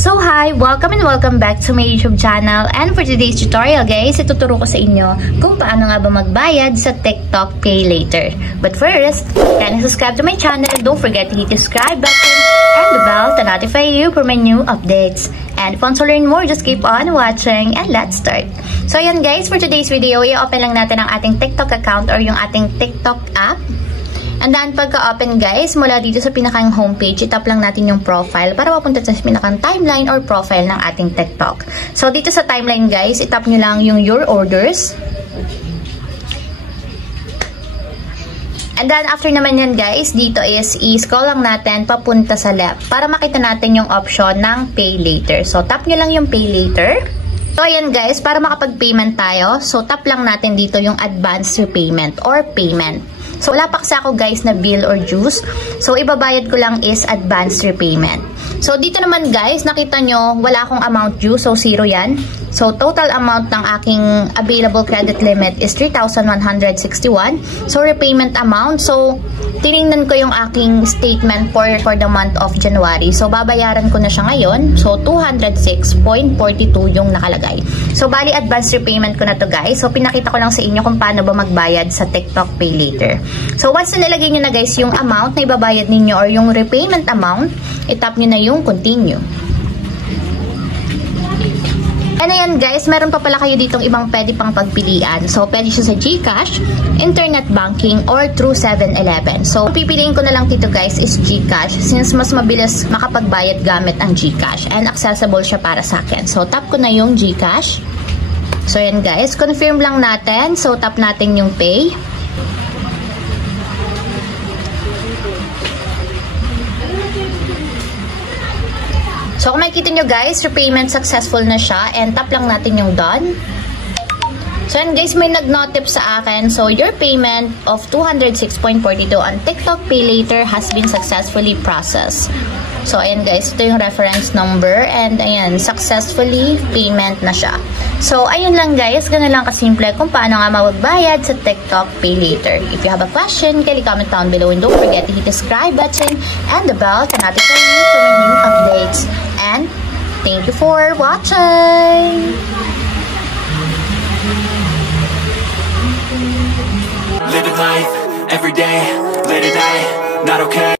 So hi! Welcome and welcome back to my YouTube channel, and for today's tutorial guys, ituturo ko sa inyo kung paano nga ba magbayad sa TikTok Pay Later. But first, kindly subscribe to my channel, don't forget to hit the subscribe button and the bell to notify you for my new updates. And if you want to learn more, just keep on watching and let's start. So ayan guys, for today's video, i-open lang natin ang ating TikTok account or yung ating TikTok app. And then, pagka-open guys, mula dito sa pinakang homepage, itap lang natin yung profile para mapunta sa pinakang timeline or profile ng ating TikTok. So, dito sa timeline guys, itap nyo lang yung your orders. And then, after naman yan guys, dito is i-scroll lang natin papunta sa left para makita natin yung option ng Pay Later. So, tap nyo lang yung Pay Later. So, ayan guys, para makapag-payment tayo, so tap lang natin dito yung advance repayment or payment. So, wala pa kasi ako guys na bill or dues. So, ibabayad ko lang is advance repayment. So, dito naman guys, nakita nyo, wala akong amount due. So, 0 yan. So, total amount ng aking available credit limit is 3,161. So, repayment amount. So, tinignan ko yung aking statement for the month of January. So, babayaran ko na siya ngayon. So, 206.42 yung nakalagay. So, bali advance repayment ko na to guys. So, pinakita ko lang sa inyo kung paano ba magbayad sa TikTok Pay Later. So, once na nilagay nyo na guys yung amount na ibabayad ninyo or yung repayment amount, itap nyo na yung continue. And ayan guys, meron pa pala kayo ditong ibang pwede pang pagpilian. So, pwede siya sa GCash, internet banking, or through 7-Eleven. So, pipiliin ko na lang dito guys is GCash since mas mabilis makapagbayad gamit ang GCash and accessible siya para sa akin. So, tap ko na yung GCash. So, ayan guys, confirm lang natin. So, tap natin yung pay. So, kung makikita nyo guys, repayment successful na siya and tap lang natin yung done. So, and guys, may nag-notif sa akin. So, your payment of 206.42 on TikTok Pay Later has been successfully processed. So, ayan guys, ito yung reference number and ayan, successfully payment na siya. So, ayun lang guys, ganun lang kasimple kung paano nga magbayad sa TikTok Pay Later. If you have a question, kindly comment down below and don't forget to hit the subscribe button and the bell to notify you for my new updates. And thank you for watching! Living life, every day, late at night, not okay.